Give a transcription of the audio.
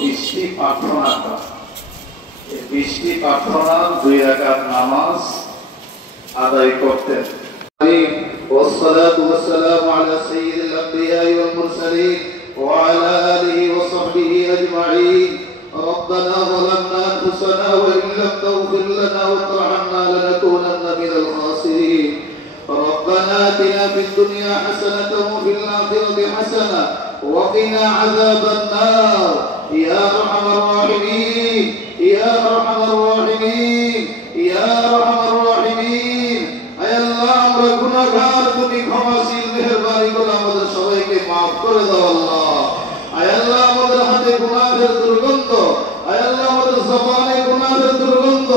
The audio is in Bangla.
বৃষ্টি প্রার্থনা করা। এই বৃষ্টি প্রার্থনার 2 রাকাত নামাজ আদায় করতেন। والصلاة والسلام على سيد الأنبياء والمرسلين وعلى آله وصحبه أجمعين. ربنا ظلمنا أنفسنا وإن لم تغفر لنا وترحمنا لنكونن من الخاسرين. ربنا آتنا في الدنيا حسنة وفي الآخرة حسنة وقنا عذاب النار يا أرحم الراحمين يا أرحم الراحمين يا أرحم الراحمين. أي الله আমরা গুনাহগার, তুমি ক্ষমাশীল, মেহেরবানি করে আমাদের সবাইকে maaf করে দাও আল্লাহ। আয় আল্লাহ আমাদের হাতে গুনাহের দুর্গন্ধ, আয় আল্লাহ আমাদের জবানে গুনাহের দুর্গন্ধ,